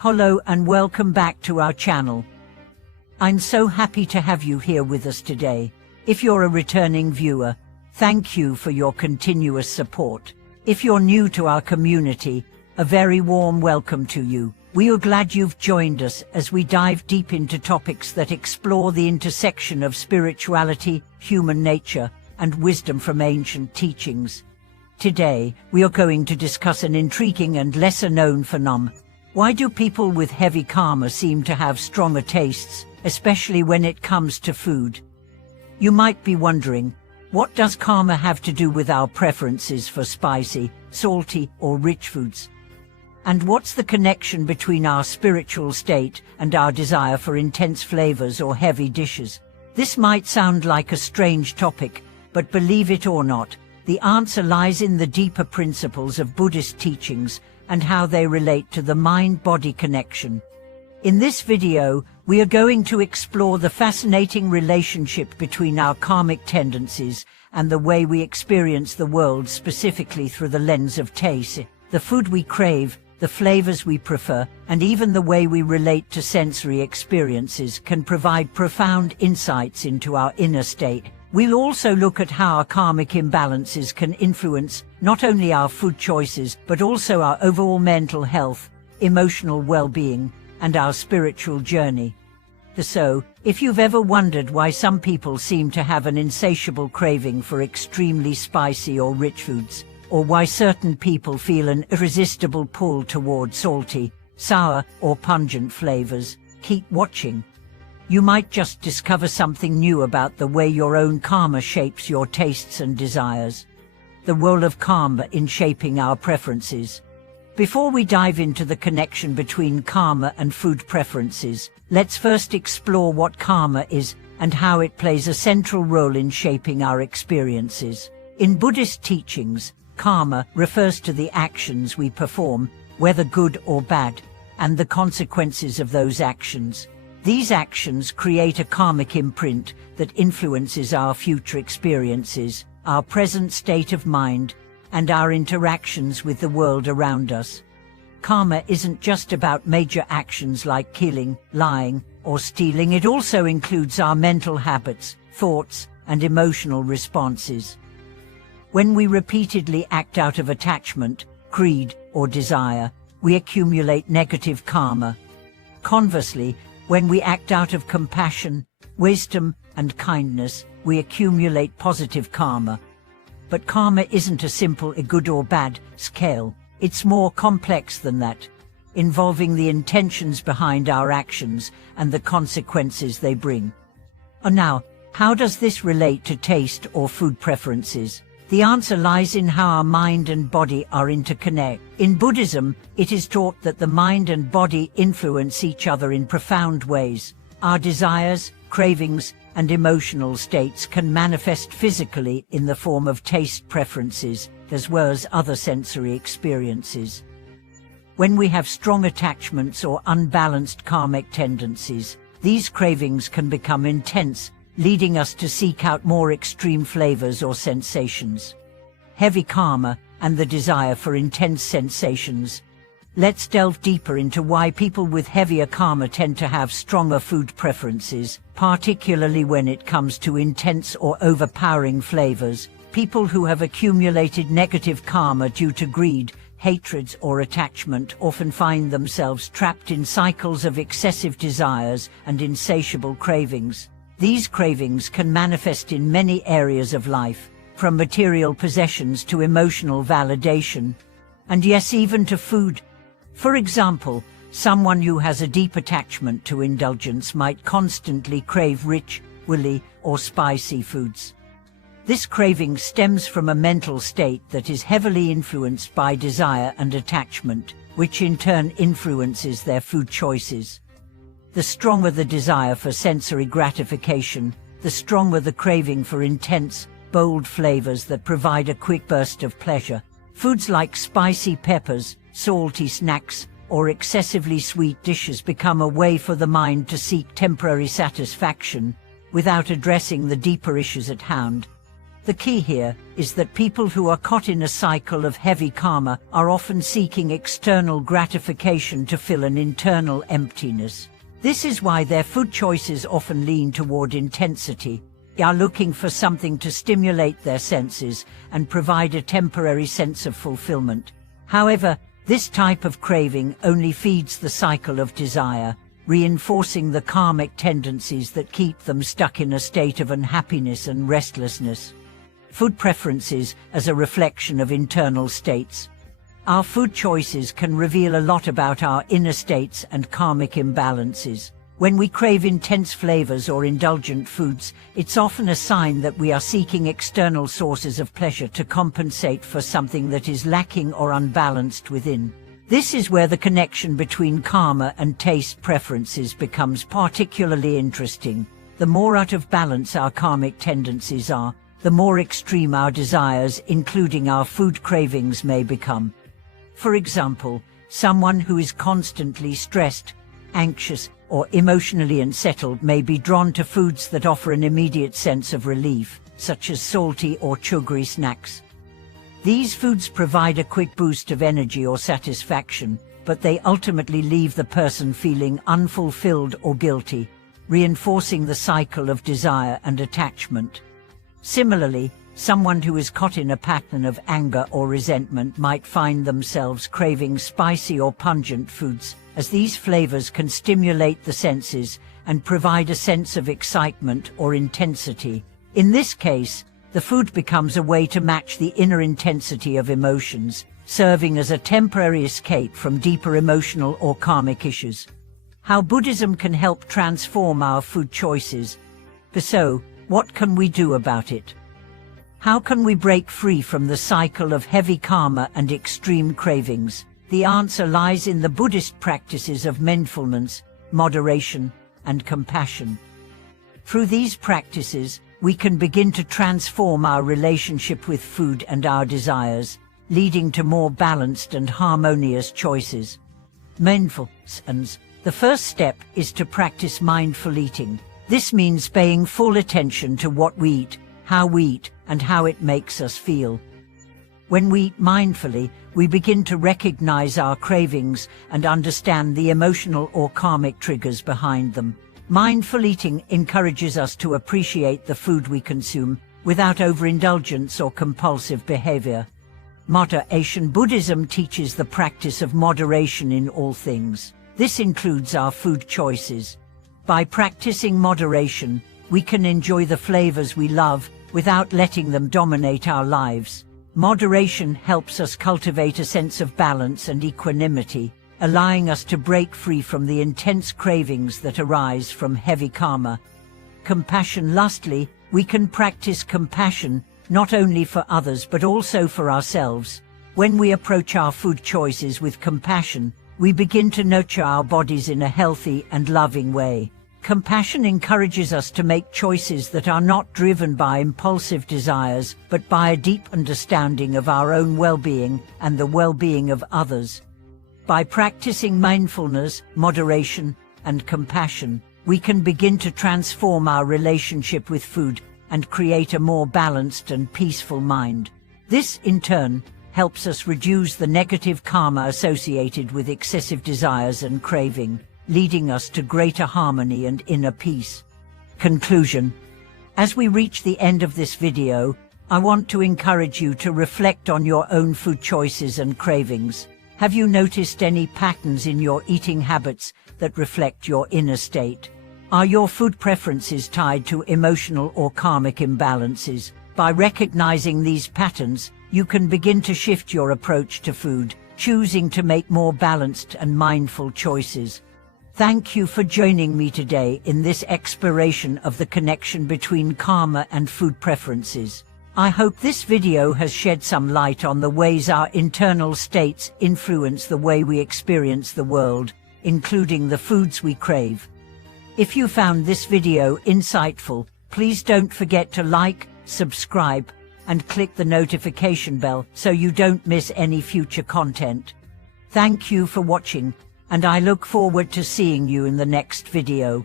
Hello and welcome back to our channel. I'm so happy to have you here with us today. If you're a returning viewer, thank you for your continuous support. If you're new to our community, a very warm welcome to you. We are glad you've joined us as we dive deep into topics that explore the intersection of spirituality, human nature, and wisdom from ancient teachings. Today, we are going to discuss an intriguing and lesser-known phenomenon. Why do people with heavy karma seem to have stronger tastes, especially when it comes to food? You might be wondering, what does karma have to do with our preferences for spicy, salty, or rich foods? And what's the connection between our spiritual state and our desire for intense flavors or heavy dishes? This might sound like a strange topic, but believe it or not, the answer lies in the deeper principles of Buddhist teachings and how they relate to the mind-body connection. In this video, we are going to explore the fascinating relationship between our karmic tendencies and the way we experience the world, specifically through the lens of taste. The food we crave, the flavors we prefer, and even the way we relate to sensory experiences can provide profound insights into our inner state. We'll also look at how our karmic imbalances can influence not only our food choices, but also our overall mental health, emotional well-being, and our spiritual journey. So, if you've ever wondered why some people seem to have an insatiable craving for extremely spicy or rich foods, or why certain people feel an irresistible pull toward salty, sour, or pungent flavors, keep watching. You might just discover something new about the way your own karma shapes your tastes and desires. The role of karma in shaping our preferences. Before we dive into the connection between karma and food preferences, let's first explore what karma is and how it plays a central role in shaping our experiences. In Buddhist teachings, karma refers to the actions we perform, whether good or bad, and the consequences of those actions. These actions create a karmic imprint that influences our future experiences, our present state of mind, and our interactions with the world around us. Karma isn't just about major actions like killing, lying, or stealing. It also includes our mental habits, thoughts, and emotional responses. When we repeatedly act out of attachment, greed, or desire, we accumulate negative karma. Conversely, when we act out of compassion, wisdom, and kindness, we accumulate positive karma. But karma isn't a simple good or bad scale. It's more complex than that, involving the intentions behind our actions and the consequences they bring. And now, how does this relate to taste or food preferences? The answer lies in how our mind and body are interconnected. In Buddhism, it is taught that the mind and body influence each other in profound ways. Our desires, cravings, and emotional states can manifest physically in the form of taste preferences, as well as other sensory experiences. When we have strong attachments or unbalanced karmic tendencies, these cravings can become intense, leading us to seek out more extreme flavors or sensations. Heavy karma and the desire for intense sensations. Let's delve deeper into why people with heavier karma tend to have stronger food preferences, particularly when it comes to intense or overpowering flavors. People who have accumulated negative karma due to greed, hatred, or attachment often find themselves trapped in cycles of excessive desires and insatiable cravings. These cravings can manifest in many areas of life, from material possessions to emotional validation, and yes, even to food. For example, someone who has a deep attachment to indulgence might constantly crave rich, oily, or spicy foods. This craving stems from a mental state that is heavily influenced by desire and attachment, which in turn influences their food choices. The stronger the desire for sensory gratification, the stronger the craving for intense, bold flavors that provide a quick burst of pleasure. Foods like spicy peppers, salty snacks, or excessively sweet dishes become a way for the mind to seek temporary satisfaction without addressing the deeper issues at hand. The key here is that people who are caught in a cycle of heavy karma are often seeking external gratification to fill an internal emptiness. This is why their food choices often lean toward intensity. They are looking for something to stimulate their senses and provide a temporary sense of fulfillment. However, this type of craving only feeds the cycle of desire, reinforcing the karmic tendencies that keep them stuck in a state of unhappiness and restlessness. Food preferences as a reflection of internal states. Our food choices can reveal a lot about our inner states and karmic imbalances. When we crave intense flavors or indulgent foods, it's often a sign that we are seeking external sources of pleasure to compensate for something that is lacking or unbalanced within. This is where the connection between karma and taste preferences becomes particularly interesting. The more out of balance our karmic tendencies are, the more extreme our desires, including our food cravings, may become. For example, someone who is constantly stressed, anxious, or emotionally unsettled may be drawn to foods that offer an immediate sense of relief, such as salty or sugary snacks. These foods provide a quick boost of energy or satisfaction, but they ultimately leave the person feeling unfulfilled or guilty, reinforcing the cycle of desire and attachment. Similarly, someone who is caught in a pattern of anger or resentment might find themselves craving spicy or pungent foods, as these flavors can stimulate the senses and provide a sense of excitement or intensity. In this case, the food becomes a way to match the inner intensity of emotions, serving as a temporary escape from deeper emotional or karmic issues. How Buddhism can help transform our food choices. So, what can we do about it? How can we break free from the cycle of heavy karma and extreme cravings? The answer lies in the Buddhist practices of mindfulness, moderation, and compassion. Through these practices, we can begin to transform our relationship with food and our desires, leading to more balanced and harmonious choices. Mindfulness. The first step is to practice mindful eating. This means paying full attention to what we eat, how we eat, and how it makes us feel. When we eat mindfully, we begin to recognize our cravings and understand the emotional or karmic triggers behind them. Mindful eating encourages us to appreciate the food we consume without overindulgence or compulsive behavior. Moderation. Buddhism teaches the practice of moderation in all things. This includes our food choices. By practicing moderation, we can enjoy the flavors we love without letting them dominate our lives. Moderation helps us cultivate a sense of balance and equanimity, allowing us to break free from the intense cravings that arise from heavy karma. Compassion. Lastly, we can practice compassion not only for others but also for ourselves. When we approach our food choices with compassion, we begin to nurture our bodies in a healthy and loving way. Compassion encourages us to make choices that are not driven by impulsive desires, but by a deep understanding of our own well-being and the well-being of others. By practicing mindfulness, moderation, and compassion, we can begin to transform our relationship with food and create a more balanced and peaceful mind. This, in turn, helps us reduce the negative karma associated with excessive desires and craving, leading us to greater harmony and inner peace. Conclusion. As we reach the end of this video, I want to encourage you to reflect on your own food choices and cravings. Have you noticed any patterns in your eating habits that reflect your inner state? Are your food preferences tied to emotional or karmic imbalances? By recognizing these patterns, you can begin to shift your approach to food, choosing to make more balanced and mindful choices. Thank you for joining me today in this exploration of the connection between karma and food preferences. I hope this video has shed some light on the ways our internal states influence the way we experience the world, including the foods we crave. If you found this video insightful, please don't forget to like, subscribe, and click the notification bell so you don't miss any future content. Thank you for watching, and I look forward to seeing you in the next video.